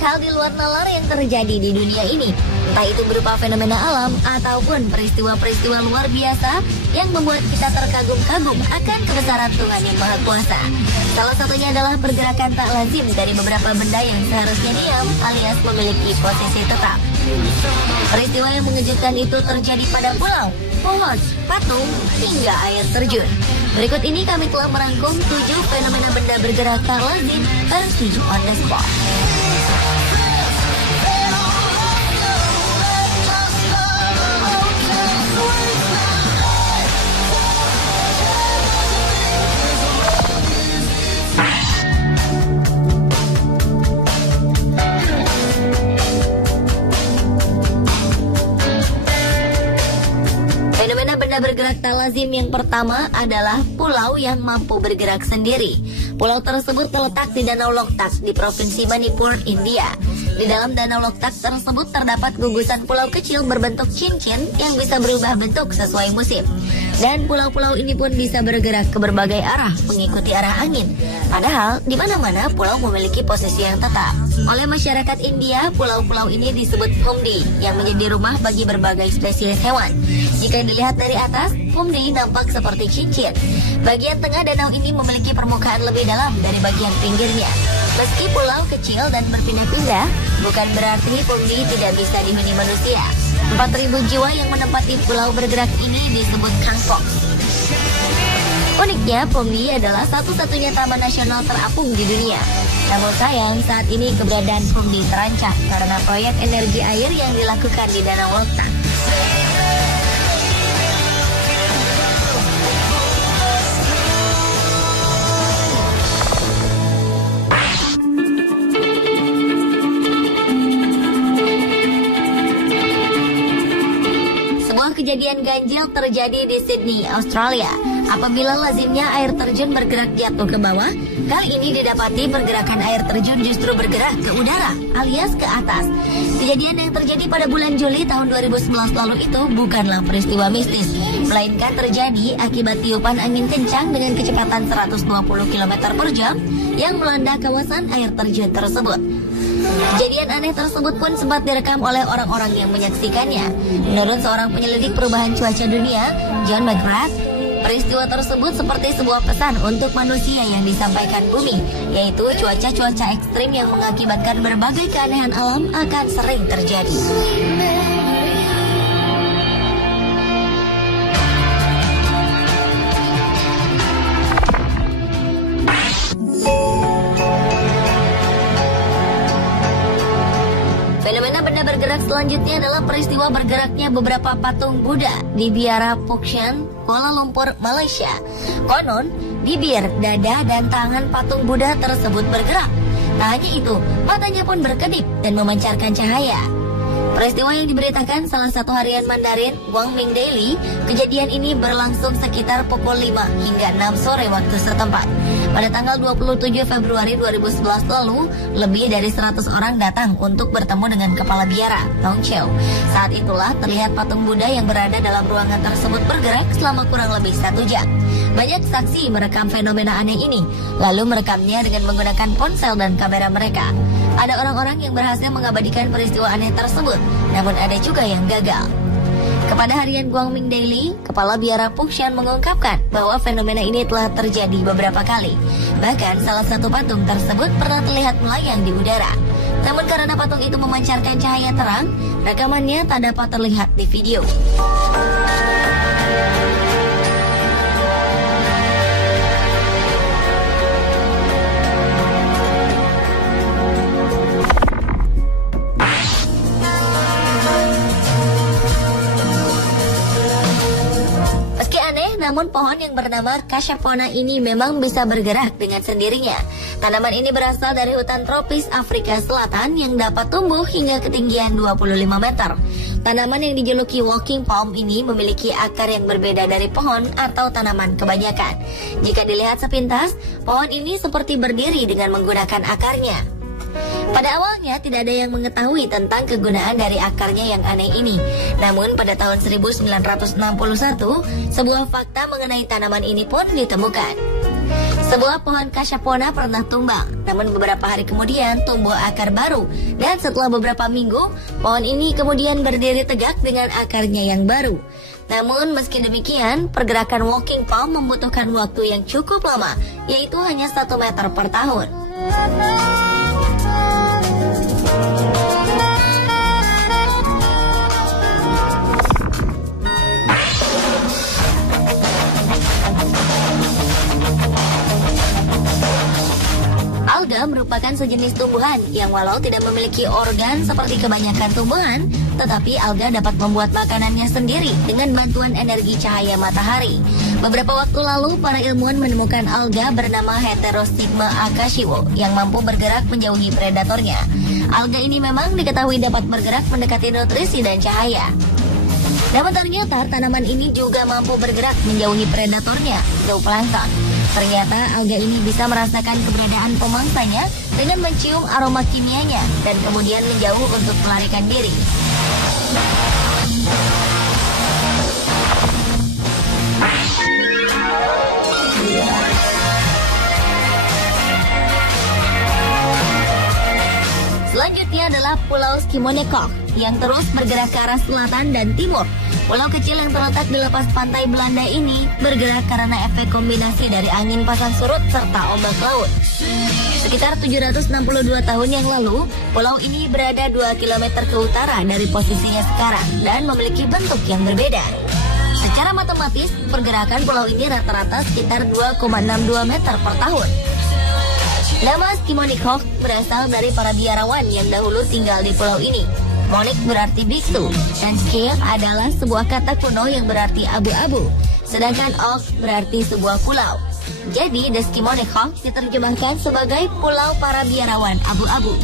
hal di luar nalar yang terjadi di dunia ini, entah itu berupa fenomena alam ataupun peristiwa-peristiwa luar biasa yang membuat kita terkagum-kagum akan kebesaran Tuhan yang Maha Kuasa. Salah satunya adalah pergerakan tak lazim dari beberapa benda yang seharusnya diam alias memiliki posisi tetap. Peristiwa yang mengejutkan itu terjadi pada pulau, pohon, patung, hingga air terjun. Berikut ini kami telah merangkum 7 fenomena benda bergerak tak lazim versi on the spot. Fenomena benda bergerak tak lazim yang pertama adalah pulau yang mampu bergerak sendiri. Pulau tersebut terletak di Danau Loktak di Provinsi Manipur, India. Di dalam Danau Loktak tersebut terdapat gugusan pulau kecil berbentuk cincin yang bisa berubah bentuk sesuai musim. Dan pulau-pulau ini pun bisa bergerak ke berbagai arah mengikuti arah angin. Padahal di mana-mana pulau memiliki posisi yang tetap. Oleh masyarakat India, pulau-pulau ini disebut Phumdi yang menjadi rumah bagi berbagai spesies hewan. Jika dilihat dari atas, Phumdi nampak seperti cincin. Bagian tengah danau ini memiliki permukaan lebih dalam dari bagian pinggirnya. Meski pulau kecil dan berpindah-pindah, bukan berarti Phumdi tidak bisa dihuni manusia. 4.000 jiwa yang menempati pulau bergerak ini disebut Kangkok. Uniknya, Phumdi adalah satu-satunya taman nasional terapung di dunia. Namun sayang, saat ini keberadaan Phumdi terancam karena proyek energi air yang dilakukan di Danau Loktak. Kejadian ganjil terjadi di Sydney, Australia. Apabila lazimnya air terjun bergerak jatuh ke bawah, kali ini didapati pergerakan air terjun justru bergerak ke udara alias ke atas. Kejadian yang terjadi pada bulan Juli tahun 2011 lalu itu bukanlah peristiwa mistis, melainkan terjadi akibat tiupan angin kencang dengan kecepatan 120 km per jam yang melanda kawasan air terjun tersebut. Kejadian aneh tersebut pun sempat direkam oleh orang-orang yang menyaksikannya. Menurut seorang penyelidik perubahan cuaca dunia, John McGrath, peristiwa tersebut seperti sebuah pesan untuk manusia yang disampaikan bumi, yaitu cuaca-cuaca ekstrim yang mengakibatkan berbagai keanehan alam akan sering terjadi. Fenomena benda bergerak selanjutnya adalah peristiwa bergeraknya beberapa patung Buddha di Biara Pukshan, Kuala Lumpur, Malaysia. Konon, bibir, dada, dan tangan patung Buddha tersebut bergerak. Tak hanya itu, matanya pun berkedip dan memancarkan cahaya. Peristiwa yang diberitakan salah satu harian Mandarin, Guangming Daily, kejadian ini berlangsung sekitar pukul 5 hingga 6 sore waktu setempat. Pada tanggal 27 Februari 2011 lalu, lebih dari 100 orang datang untuk bertemu dengan kepala biara, Tong Cheo. Saat itulah terlihat patung Buddha yang berada dalam ruangan tersebut bergerak selama kurang lebih 1 jam. Banyak saksi merekam fenomena aneh ini, lalu merekamnya dengan menggunakan ponsel dan kamera mereka. Ada orang-orang yang berhasil mengabadikan peristiwa aneh tersebut, namun ada juga yang gagal. Kepada harian Guangming Daily, Kepala Biara Pukshan mengungkapkan bahwa fenomena ini telah terjadi beberapa kali. Bahkan salah satu patung tersebut pernah terlihat melayang di udara. Namun karena patung itu memancarkan cahaya terang, rekamannya tak dapat terlihat di video. Namun pohon yang bernama Cachapona ini memang bisa bergerak dengan sendirinya. Tanaman ini berasal dari hutan tropis Afrika Selatan yang dapat tumbuh hingga ketinggian 25 meter. Tanaman yang dijuluki walking palm ini memiliki akar yang berbeda dari pohon atau tanaman kebanyakan. Jika dilihat sepintas, pohon ini seperti berdiri dengan menggunakan akarnya. Pada awalnya tidak ada yang mengetahui tentang kegunaan dari akarnya yang aneh ini. Namun pada tahun 1961, sebuah fakta mengenai tanaman ini pun ditemukan. Sebuah pohon kasyapona pernah tumbang, namun beberapa hari kemudian tumbuh akar baru. Dan setelah beberapa minggu, pohon ini kemudian berdiri tegak dengan akarnya yang baru. Namun meski demikian, pergerakan walking palm membutuhkan waktu yang cukup lama, yaitu hanya 1 meter per tahun. Alga merupakan sejenis tumbuhan yang walau tidak memiliki organ seperti kebanyakan tumbuhan, tetapi alga dapat membuat makanannya sendiri dengan bantuan energi cahaya matahari. Beberapa waktu lalu, para ilmuwan menemukan alga bernama Heterostigma akashiwo yang mampu bergerak menjauhi predatornya. Alga ini memang diketahui dapat bergerak mendekati nutrisi dan cahaya. Namun ternyata tanaman ini juga mampu bergerak menjauhi predatornya, zooplankton. Ternyata alga ini bisa merasakan keberadaan pemangsanya dengan mencium aroma kimianya dan kemudian menjauh untuk melarikan diri. Selanjutnya adalah Pulau Schimonnikoog yang terus bergerak ke arah selatan dan timur. Pulau kecil yang terletak di lepas pantai Belanda ini bergerak karena efek kombinasi dari angin pasang surut serta ombak laut. Sekitar 762 tahun yang lalu, pulau ini berada 2 km ke utara dari posisinya sekarang dan memiliki bentuk yang berbeda. Secara matematis, pergerakan pulau ini rata-rata sekitar 2,62 meter per tahun. Nama Schimonnikoog berasal dari para biarawan yang dahulu tinggal di pulau ini. Monik berarti biksu, dan Skir adalah sebuah kata kuno yang berarti abu-abu, sedangkan Og berarti sebuah pulau. Jadi, The Schimonnikoog diterjemahkan sebagai pulau para biarawan abu-abu.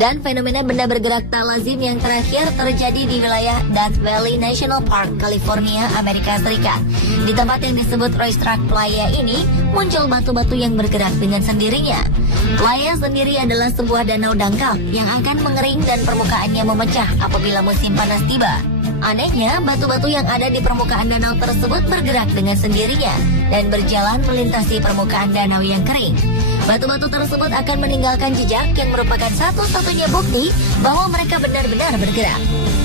Dan fenomena benda bergerak tak lazim yang terakhir terjadi di wilayah Death Valley National Park, California, Amerika Serikat. Di tempat yang disebut Racetrack Playa ini, muncul batu-batu yang bergerak dengan sendirinya. Playa sendiri adalah sebuah danau dangkal yang akan mengering dan permukaannya memecah apabila musim panas tiba. Anehnya, batu-batu yang ada di permukaan danau tersebut bergerak dengan sendirinya dan berjalan melintasi permukaan danau yang kering. Batu-batu tersebut akan meninggalkan jejak yang merupakan satu-satunya bukti bahwa mereka benar-benar bergerak.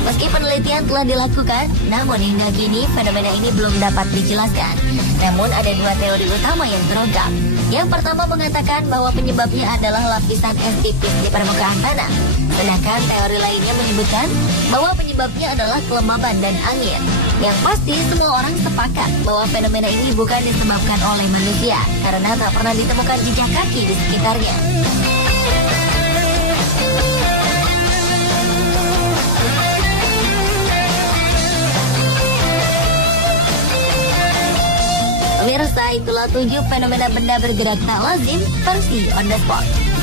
Meski penelitian telah dilakukan, namun hingga kini fenomena ini belum dapat dijelaskan. Namun ada 2 teori utama yang terungkap. Yang pertama mengatakan bahwa penyebabnya adalah lapisan es tipis di permukaan tanah. Sedangkan teori lainnya menyebutkan bahwa penyebabnya adalah kelembaban dan angin. Yang pasti semua orang sepakat bahwa fenomena ini bukan disebabkan oleh manusia karena tak pernah ditemukan jejak kaki di sekitarnya. Pemirsa, itulah 7 fenomena benda bergerak tak lazim versi On The Spot.